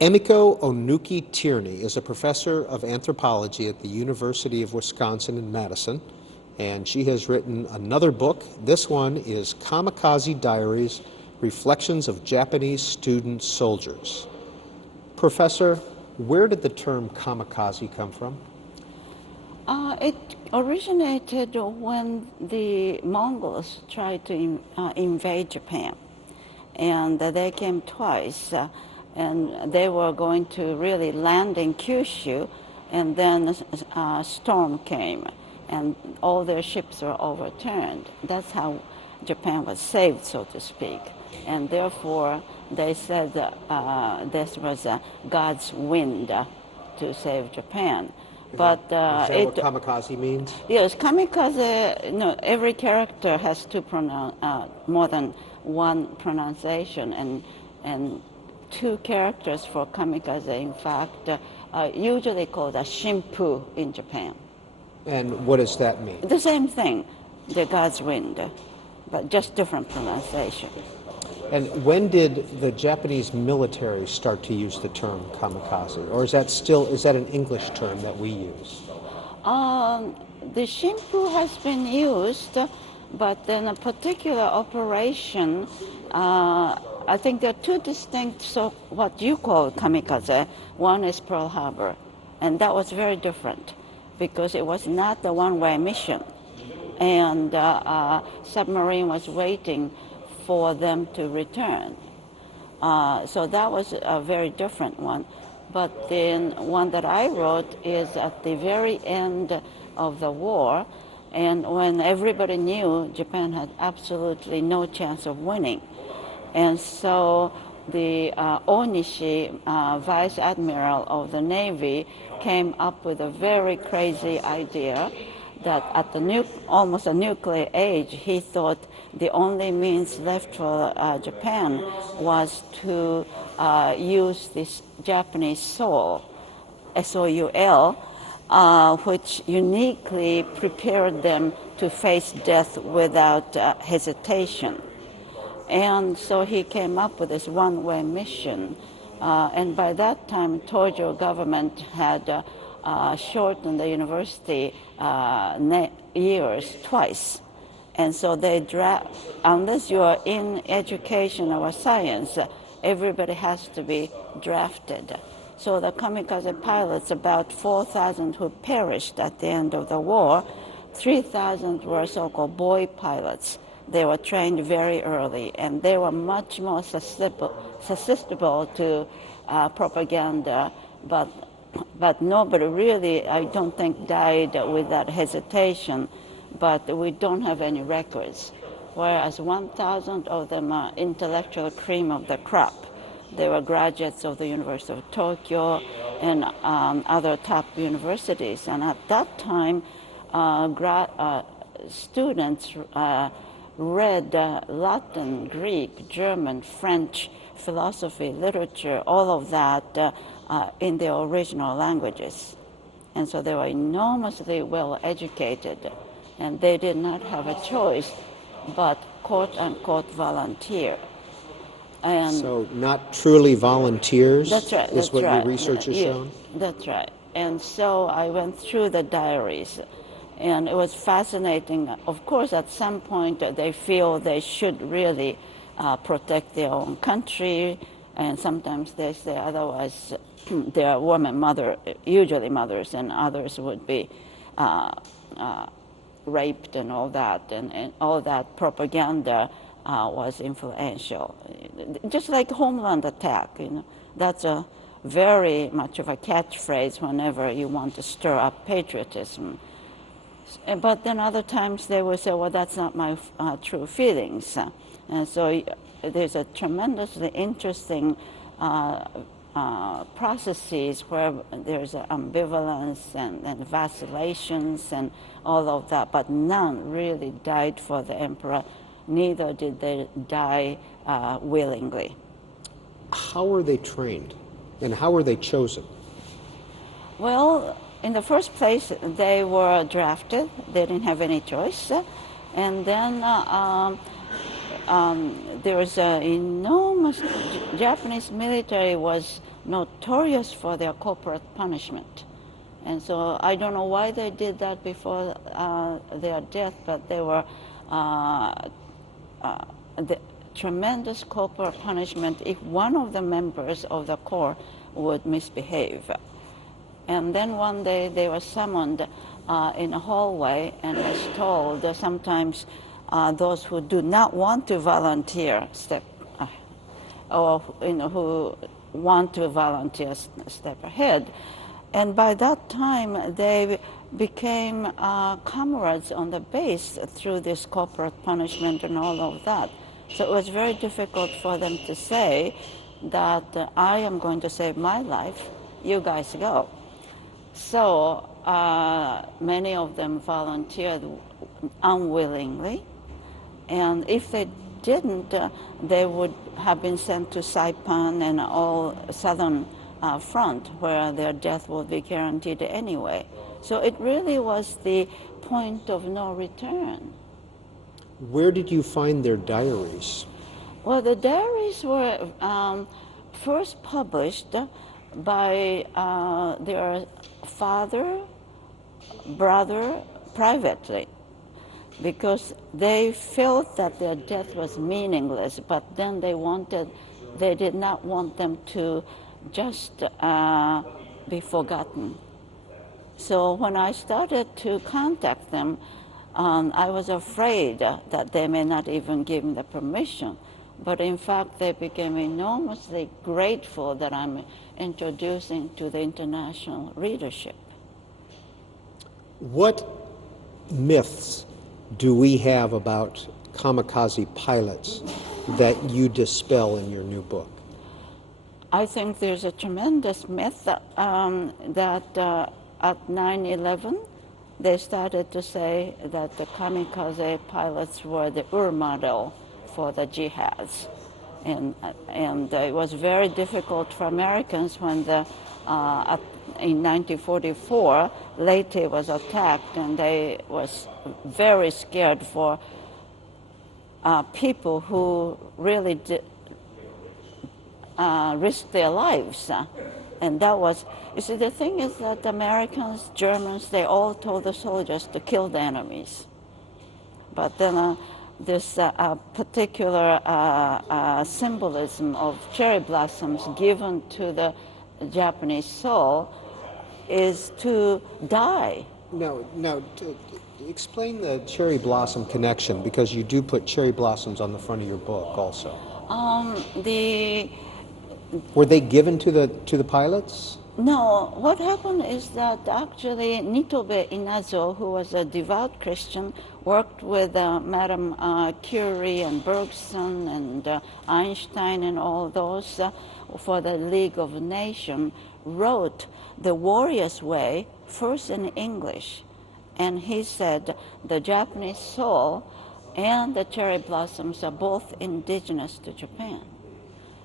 Emiko Ohnuki-Tierney is a professor of anthropology at the University of Wisconsin in Madison, and she has written another book. This one is Kamikaze Diaries, Reflections of Japanese Student Soldiers. Professor, where did the term kamikaze come from? It originated when the Mongols tried to invade Japan, and they came twice, and they were going to really land in Kyushu, and then a storm came, and all their ships were overturned. That's how Japan was saved, so to speak, and therefore they said this was God's wind to save Japan. But Is that what kamikaze means? Yes, kamikaze. No, every character has more than one pronunciation, and two characters for kamikaze. In fact, are usually called a shimpu in Japan. And what does that mean? The same thing, the God's wind, but just different pronunciation. And when did the Japanese military start to use the term kamikaze? Or is that an English term that we use? The shimpu has been used, but in a particular operation, I think there are two distinct, what you call kamikaze. One is Pearl Harbor, and that was very different because it was not a one-way mission, and submarine was waiting for them to return. So that was a very different one. But then one that I wrote is at the very end of the war, and when everybody knew Japan had absolutely no chance of winning. And so the Onishi, Vice Admiral of the Navy, came up with a very crazy idea that at the almost a nuclear age, he thought the only means left for Japan was to use this Japanese soul, S-O-U-L, which uniquely prepared them to face death without hesitation. And so he came up with this one-way mission. And by that time, Tojo government had shortened the university years twice. And so unless you are in education or science, everybody has to be drafted. So the kamikaze pilots, about 4,000 who perished at the end of the war, 3,000 were so-called boy pilots. They were trained very early, and they were much more susceptible to propaganda, but nobody really, I don't think, died without hesitation, but we don't have any records. Whereas 1,000 of them are intellectual cream of the crop. They were graduates of the University of Tokyo and other top universities. And at that time, students read Latin, Greek, German, French, philosophy, literature, all of that in their original languages. And so they were enormously well educated, and they did not have a choice but quote-unquote volunteer. And so not truly volunteers. That's right. Is what your research has shown? That's right. And so I went through the diaries, and it was fascinating. Of course, at some point they feel they should really protect their own country, and sometimes they say otherwise they are usually mothers, and others would be raped and all that, and all that propaganda was influential. Just like homeland attack, that's a very much of a catchphrase whenever you want to stir up patriotism. But then other times they will say, well, that's not my true feelings. And so there's a tremendously interesting processes where there's ambivalence and vacillations and all of that, but none really died for the emperor, neither did they die willingly. How were they trained, and how were they chosen? Well, in the first place, they were drafted. They didn't have any choice. And then there was an enormous, Japanese military was notorious for their corporal punishment. And so I don't know why they did that before their death, but they were the tremendous corporal punishment if one of the members of the Corps would misbehave. And then one day they were summoned in a hallway and was told that sometimes those who do not want to volunteer or who want to volunteer step ahead. And by that time they became comrades on the base through this corporate punishment and all of that. So it was very difficult for them to say that I am going to save my life, you guys go. So many of them volunteered unwillingly, and if they didn't, they would have been sent to Saipan and all southern front where their death would be guaranteed anyway. So it really was the point of no return. Where did you find their diaries? Well, the diaries were first published by their father, brother, privately, because they felt that their death was meaningless, but then they did not want them to just be forgotten. So when I started to contact them, I was afraid that they may not even give me the permission. But in fact, they became enormously grateful that I'm introducing to the international readership. What myths do we have about kamikaze pilots that you dispel in your new book? I think there's a tremendous myth that at 9/11, they started to say that the kamikaze pilots were the model for the jihads. And it was very difficult for Americans when in 1944, Leyte was attacked, and they was very scared for people who really risked their lives. And that was, you see, the thing is that the Americans, Germans, they all told the soldiers to kill the enemies. But then this particular symbolism of cherry blossoms given to the Japanese soul is to die. Now, explain the cherry blossom connection, because you do put cherry blossoms on the front of your book also. Were they given to the pilots? No, what happened is that actually Nitobe Inazo, who was a devout Christian, worked with Madame Curie and Bergson and Einstein and all those for the League of Nations, wrote The Warrior's Way first in English. And he said the Japanese soul and the cherry blossoms are both indigenous to Japan.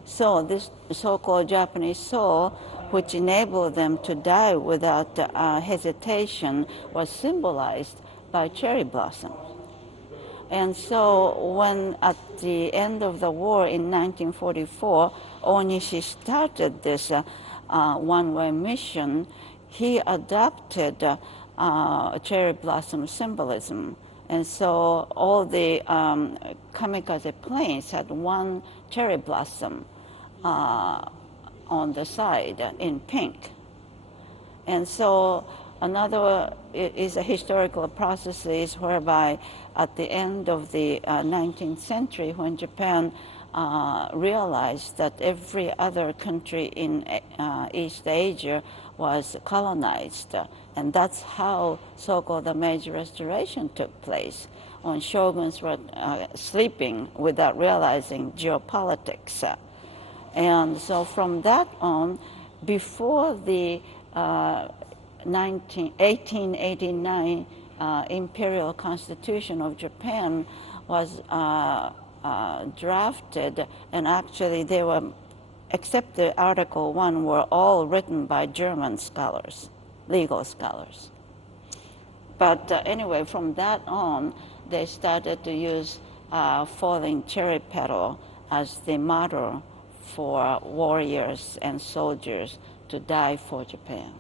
So this so-called Japanese soul, which enabled them to die without hesitation, was symbolized by cherry blossoms. And so when at the end of the war in 1944, Onishi started this one-way mission, he adopted cherry blossom symbolism. And so all the kamikaze planes had one cherry blossom on the side in pink. And so another is a historical process whereby at the end of the 19th century, when Japan realized that every other country in East Asia was colonized, and that's how so-called the Meiji Restoration took place, when shoguns were sleeping without realizing geopolitics. And so from that on, before the 1889 Imperial Constitution of Japan was drafted, and actually they were, except the Article 1, were all written by German scholars, legal scholars. But anyway, from that on, they started to use falling cherry petal as the motto for warriors and soldiers to die for Japan.